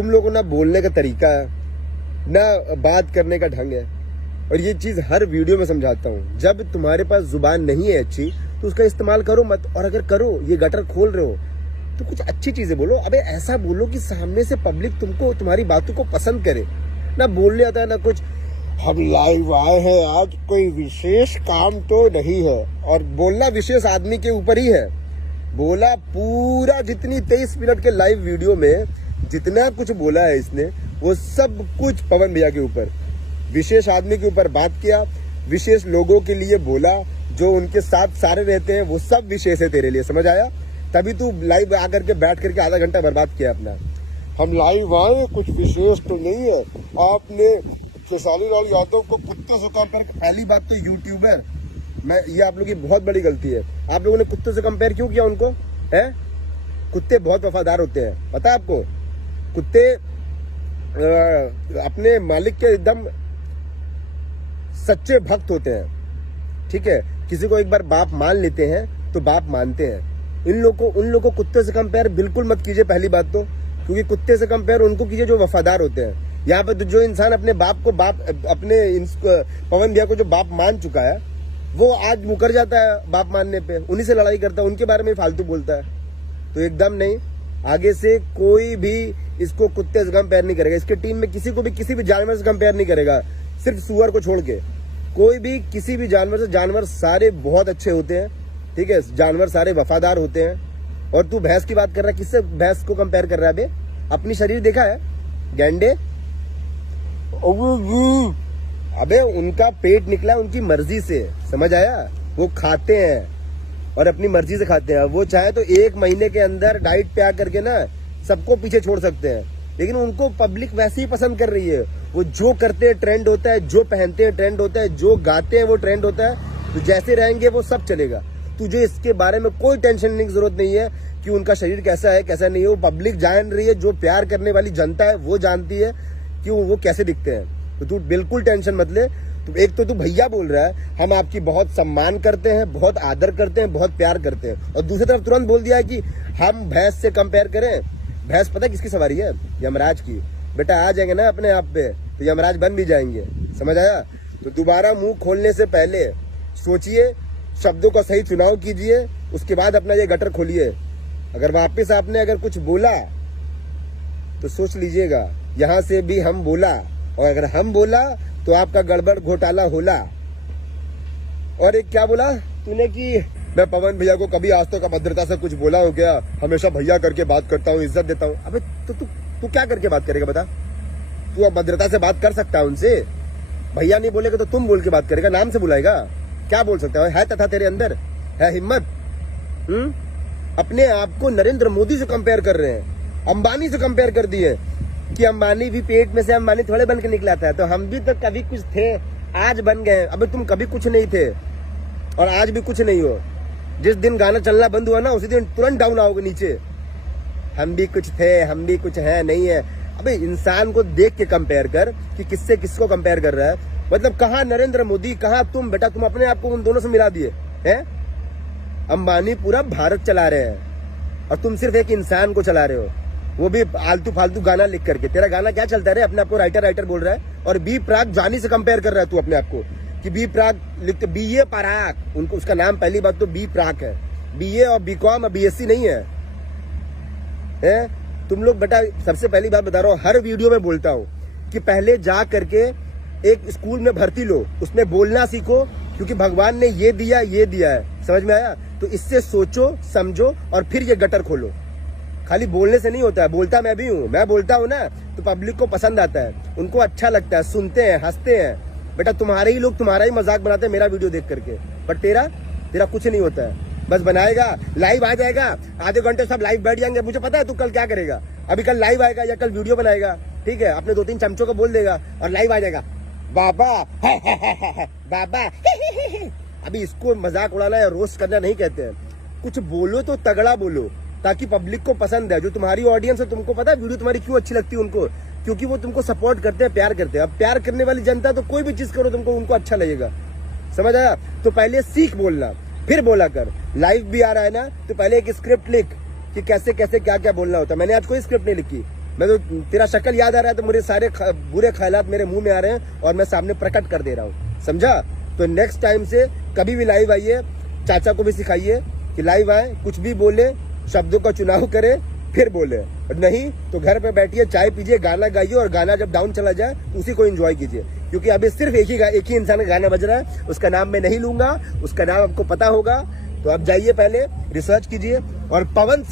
तुम लोगों ना बोलने का तरीका है, ना बात करने का ढंग है। और ये चीज हर वीडियो में समझाता हूँ, जब तुम्हारे पास जुबान नहीं है अच्छी तो उसका इस्तेमाल करो मत, और अगर करो, ये गटर खोल रहे हो तो कुछ अच्छी चीजें बोलो। अबे ऐसा बोलो कि सामने से पब्लिक तुमको, तुम्हारी बातों को पसंद करे। ना बोलने आता है ना कुछ, हम लाइव आए हैं आज, कोई विशेष काम तो नहीं है। और बोलना विशेष आदमी के ऊपर ही है। बोला पूरा जितनी 23 मिनट के लाइव वीडियो में जितना कुछ बोला है इसने, वो सब कुछ पवन भैया के ऊपर, विशेष आदमी के ऊपर बात किया, विशेष लोगों के लिए बोला, जो उनके साथ सारे रहते हैं वो सब विशेष है तेरे लिए। समझ आया? तभी तू लाइव आकर के बैठ करके आधा घंटा बर्बाद किया अपना। हम लाइव आए, कुछ विशेष तो नहीं है। आपने खेसारी लाल यादव को कुत्ते से कंपेयर, पहली बात तो यूट्यूबर, ये आप लोगों की बहुत बड़ी गलती है। आप लोगों ने कुत्तों से कंपेयर क्यों किया उनको? है, कुत्ते बहुत वफादार होते हैं, पता है आपको? कुत्ते अपने मालिक के एकदम सच्चे भक्त होते हैं। ठीक है, किसी को एक बार बाप मान लेते हैं तो बाप मानते हैं। उन लोगों को कुत्ते से कंपेयर बिल्कुल मत कीजिए, पहली बात तो, क्योंकि कुत्ते से कंपेयर उनको कीजिए जो वफादार होते हैं। यहाँ पे जो इंसान अपने बाप को अपने पवन भैया को जो बाप मान चुका है, वो आज मुकर जाता है बाप मानने पे, उन्हीं से लड़ाई करता है, उनके बारे में फालतू बोलता है। तो एकदम नहीं, आगे से कोई भी इसको कुत्ते से कंपेयर नहीं करेगा। इसके टीम में किसी को भी किसी भी जानवर से कंपेयर नहीं करेगा, सिर्फ सुअर को छोड़ के। कोई भी किसी भी जानवर से, जानवर सारे बहुत अच्छे होते हैं, ठीक है, जानवर सारे वफादार होते हैं। और तू भैंस की बात कर रहा है, किससे भैंस को कंपेयर कर रहा है? बे अपनी शरीर देखा है गैंडे? अबे उनका पेट निकला उनकी मर्जी से, समझ आया? वो खाते हैं और अपनी मर्जी से खाते हैं। वो चाहे तो 1 महीने के अंदर डाइट पे आकर के ना सबको पीछे छोड़ सकते हैं, लेकिन उनको पब्लिक वैसे ही पसंद कर रही है। वो जो करते हैं ट्रेंड होता है, जो पहनते हैं ट्रेंड होता है, जो गाते हैं वो ट्रेंड होता है। तो जैसे रहेंगे वो सब चलेगा। तुझे इसके बारे में कोई टेंशन लेने की जरूरत नहीं है कि उनका शरीर कैसा है कैसा नहीं है। वो पब्लिक जान रही है, जो प्यार करने वाली जनता है वो जानती है कि वो कैसे दिखते हैं। तो तू बिल्कुल टेंशन मत ले। तो एक तो तू भैया बोल रहा है, हम आपकी बहुत सम्मान करते हैं, बहुत आदर करते हैं, बहुत प्यार करते हैं, और दूसरी तरफ तुरंत बोल दिया है कि हम भैंस से कंपेयर करें। भैंस पता है किसकी सवारी है? यमराज की। बेटा आ जाएंगे ना अपने आप पे तो यमराज बन भी जाएंगे, समझ आया? तो दोबारा मुंह खोलने से पहले सोचिए, शब्दों का सही चुनाव कीजिए, उसके बाद अपना ये गटर खोलिए। अगर वापस आपने अगर कुछ बोला तो सोच लीजिएगा, यहां से भी हम बोला, और अगर हम बोला तो आपका गड़बड़ घोटाला होला। और एक क्या बोला तूने कि मैं पवन भैया को कभी आज तक अभद्रता से कुछ बोला हो क्या? हमेशा भैया करके बात करता हूँ, इज्जत देता हूँ। अबे तो तू क्या करके बात करेगा बता? तू अभद्रता से बात कर सकता है उनसे? भैया नहीं बोलेगा तो तुम बोल के बात करेगा, नाम से बुलाएगा? क्या बोल सकता है तथा तेरे अंदर है हिम्मत? अपने आप को नरेंद्र मोदी से कंपेयर कर रहे हैं, अंबानी से कंपेयर कर दिए कि अंबानी भी पेट में से अंबानी थोड़े बन के निकला था, तो हम भी तो कभी कुछ थे, आज बन गए। अबे तुम कभी कुछ नहीं थे और आज भी कुछ नहीं हो। जिस दिन गाना चलना बंद हुआ ना, उसी दिन तुरंत डाउन आओगे नीचे। हम भी कुछ थे, हम भी कुछ है नहीं है। अबे इंसान को देख के कंपेयर कर कि किससे किसको कंपेयर कर रहा है। मतलब कहाँ नरेंद्र मोदी, कहाँ तुम? बेटा तुम अपने आप को उन दोनों से मिला दिए हैं। अंबानी पूरा भारत चला रहे हैं और तुम सिर्फ एक इंसान को चला रहे हो, वो भी आलतू फालतू गाना लिख करके। तेरा गाना क्या चलता है रे? अपने आप को राइटर बोल रहा है, और बी प्राक जानी से कंपेयर कर रहा है तू अपने आप को कि बी प्राक लिखते, बीए पराक, उनको उसका नाम पहली बात तो बी प्राक है, बीए और बीकॉम और बीएससी नहीं है। तुम लोग बेटा, सबसे पहली बात बता रहा हूँ, हर वीडियो में बोलता हूँ कि पहले जा करके एक स्कूल में भर्ती लो, उसमें बोलना सीखो, क्योंकि भगवान ने ये दिया है। समझ में आया? तो इससे सोचो समझो और फिर ये गटर खोलो। खाली बोलने से नहीं होता है, बोलता मैं भी हूँ। मैं बोलता हूँ ना तो पब्लिक को पसंद आता है, उनको अच्छा लगता है, सुनते हैं, हंसते हैं। बेटा तुम्हारे ही लोग तुम्हारा ही मजाक बनाते हैं मेरा वीडियो देख करके, पर तेरा कुछ नहीं होता है। बस बनाएगा, लाइव आ जाएगा, आधे घंटे सब लाइव बैठ जाएंगे। मुझे पता है तू कल क्या करेगा। अभी कल लाइव आएगा या कल वीडियो बनाएगा, ठीक है, अपने 2-3 चमचों को बोल देगा और लाइव आ जाएगा, बाबा बाबा। अभी इसको मजाक उड़ाना या रोस्ट करना नहीं कहते हैं। कुछ बोलो तो तगड़ा बोलो, ताकि पब्लिक को पसंद है। जो तुम्हारी ऑडियंस है, तुमको पता है वीडियो तुम्हारी क्यों अच्छी लगती है उनको? क्योंकि वो तुमको सपोर्ट करते हैं, प्यार करते हैं। अब प्यार करने वाली जनता तो कोई भी चीज करो तुमको उनको अच्छा लगेगा, समझ आया? तो पहले सीख बोलना, फिर बोला कर। लाइव भी आ रहा है ना, तो पहले एक स्क्रिप्ट लिख कि कैसे कैसे क्या क्या बोलना होता है। मैंने आज कोई स्क्रिप्ट नहीं लिखी, मैं तो तेरा शक्ल याद आ रहा है तो मुझे सारे बुरे ख्यालात मेरे मुंह में आ रहे हैं और मैं सामने प्रकट कर दे रहा हूँ, समझा। तो नेक्स्ट टाइम से कभी भी लाइव आइए, चाचा को भी सिखाइए कि लाइव आए, कुछ भी बोले, शब्दों का चुनाव करे, फिर बोले। और नहीं तो घर पे बैठिए, चाय पीजिए, गाना गाइए, और गाना जब डाउन चला जाए उसी को एंजॉय कीजिए। क्योंकि अभी सिर्फ एक ही इंसान का गाना बज रहा है, उसका नाम मैं नहीं लूंगा, उसका नाम आपको पता होगा। तो आप जाइए, पहले रिसर्च कीजिए, और पवन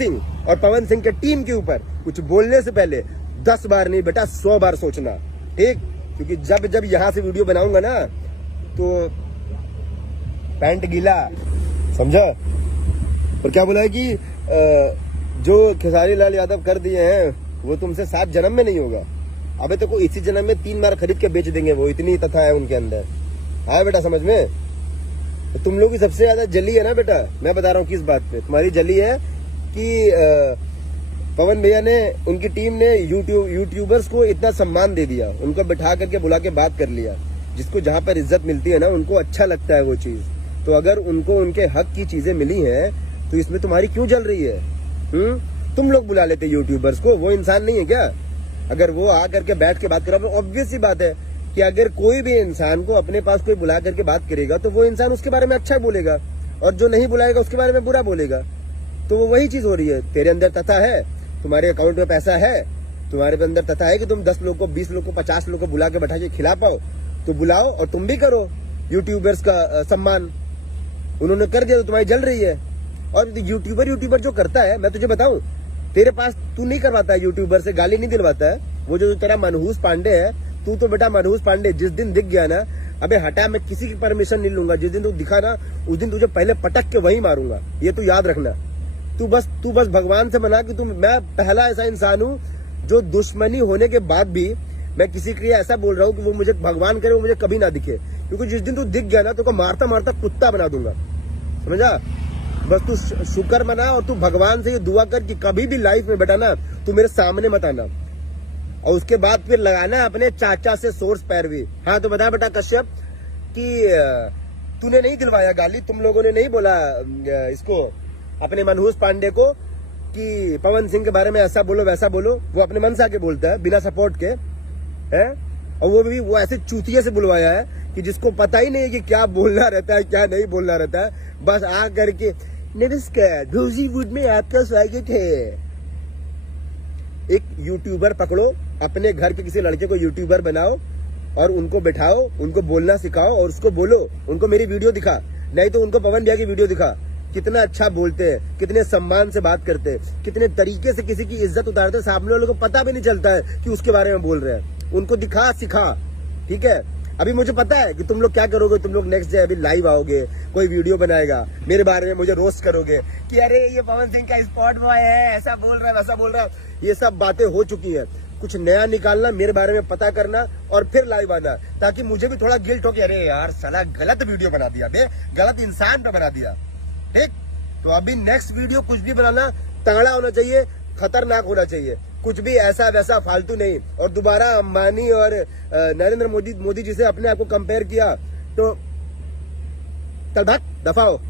सिंह के टीम के ऊपर कुछ बोलने से पहले 10 बार नहीं बेटा 100 बार सोचना, ठीक। क्योंकि जब यहाँ से वीडियो बनाऊंगा ना तो पैंट गीला, समझा। और क्या बोला है कि जो खेसारी लाल यादव कर दिए हैं वो तुमसे 7 जन्म में नहीं होगा। अबे तो को इसी जन्म में 3 बार खरीद के बेच देंगे, वो इतनी तथा है उनके अंदर। हाँ बेटा, समझ में। तो तुम लोग की सबसे ज्यादा जली है ना बेटा, मैं बता रहा हूँ किस बात पे तुम्हारी जली है कि पवन भैया ने, उनकी टीम ने यूट्यूबर्स को इतना सम्मान दे दिया, उनको बिठा करके बुला के बात कर लिया। जिसको जहां पर इज्जत मिलती है ना, उनको अच्छा लगता है वो चीज। तो अगर उनको उनके हक की चीजें मिली हैं तो इसमें तुम्हारी क्यों जल रही है? तुम लोग बुला लेते यूट्यूबर्स को, वो इंसान नहीं है क्या? अगर वो आ करके बैठ के बात करे, ऑब्वियस सी बात है कि अगर कोई भी इंसान को अपने पास कोई बुला करके बात करेगा तो वो इंसान उसके बारे में अच्छा बोलेगा, और जो नहीं बुलाएगा उसके बारे में बुरा बोलेगा। तो वो वही चीज हो रही है। तेरे अंदर तथा है, तुम्हारे अकाउंट में पैसा है, तुम्हारे अंदर तथा है कि तुम 10 लोग को, 20 लोग को, 50 लोग को बुला के बैठा के खिला पाओ, तो बुलाओ और तुम भी करो यूट्यूबर्स का सम्मान। उन्होंने कर दिया तो तुम्हारी जल रही है। और यूट्यूबर जो करता है, मैं तुझे बताऊं, तेरे पास तू नहीं करवाता है यूट्यूबर से, गाली नहीं दिलवाता है। वो जो तेरा मनहूस पांडे है, तू तो बेटा मनहूस पांडे जिस दिन दिख गया ना, अबे हटा, मैं किसी की परमिशन नहीं लूंगा। जिस दिन तू दिखा ना, उस दिन तुझे पहले पटक के वही मारूंगा, ये तू याद रखना। तू बस भगवान से मना कि मैं पहला ऐसा इंसान हूं जो दुश्मनी होने के बाद भी मैं किसी के लिए ऐसा बोल रहा हूं कि वो मुझे, भगवान करे वो मुझे कभी ना दिखे। क्योंकि जिस दिन तू दिख गया ना, तो मारता मारता कुत्ता बना दूंगा, समझा। बस तू शुक्र मना और तू भगवान से ये दुआ कर कि कभी भी लाइफ में बेटा ना तू मेरे सामने मत आना। और उसके बाद फिर लगाना अपने चाचा से सोर्स पैरवी। हाँ तो बता बेटा कश्यप कि तूने नहीं दिलवाया गाली, तुम लोगों ने नहीं बोला इसको, अपने मनहूस पांडे को, कि पवन सिंह के बारे में ऐसा बोलो वैसा बोलो। वो अपने मन से आके बोलता है बिना सपोर्ट के, है। और वो भी वो ऐसे चूतिये से बुलवाया है कि जिसको पता ही नहीं है कि क्या बोलना रहता है, क्या नहीं बोलना रहता है। बस आ करके नमस्कार ढोजीवुड में आपका स्वागत है। एक यूट्यूबर पकड़ो, अपने घर के किसी लड़के को यूट्यूबर बनाओ और उनको बिठाओ, उनको बोलना सिखाओ और उसको बोलो, उनको मेरी वीडियो दिखा, नहीं तो उनको पवन भैया की वीडियो दिखा। कितना अच्छा बोलते हैं, कितने सम्मान से बात करते हैं, कितने तरीके से किसी की इज्जत उतारते हैं, सामने वालों को पता भी नहीं चलता है कि उसके बारे में बोल रहे हैं। उनको दिखा, सिखा, ठीक है। अभी मुझे पता है कि तुम लोग क्या करोगे। तुम लोग नेक्स्ट डे अभी लाइव आओगे, कोई वीडियो बनाएगा, मेरे बारे में मुझे रोस्ट करोगे कि अरे ये पवन सिंह का स्पॉट बॉय है, ऐसा बोल रहा है वैसा बोल रहा है। ये सब बातें हो चुकी है। कुछ नया निकालना, मेरे बारे में पता करना और फिर लाइव आना, ताकि मुझे भी थोड़ा गिल्ट हो कि अरे यार साला गलत वीडियो बना दिया, बे गलत इंसान पे बना दिया, ठीक। तो अभी नेक्स्ट वीडियो कुछ भी बनाना तगड़ा होना चाहिए, खतरनाक होना चाहिए, कुछ भी ऐसा वैसा फालतू नहीं। और दोबारा अंबानी और नरेंद्र मोदी जी से अपने आप को कंपेयर किया तो चल भाग, दफा हो।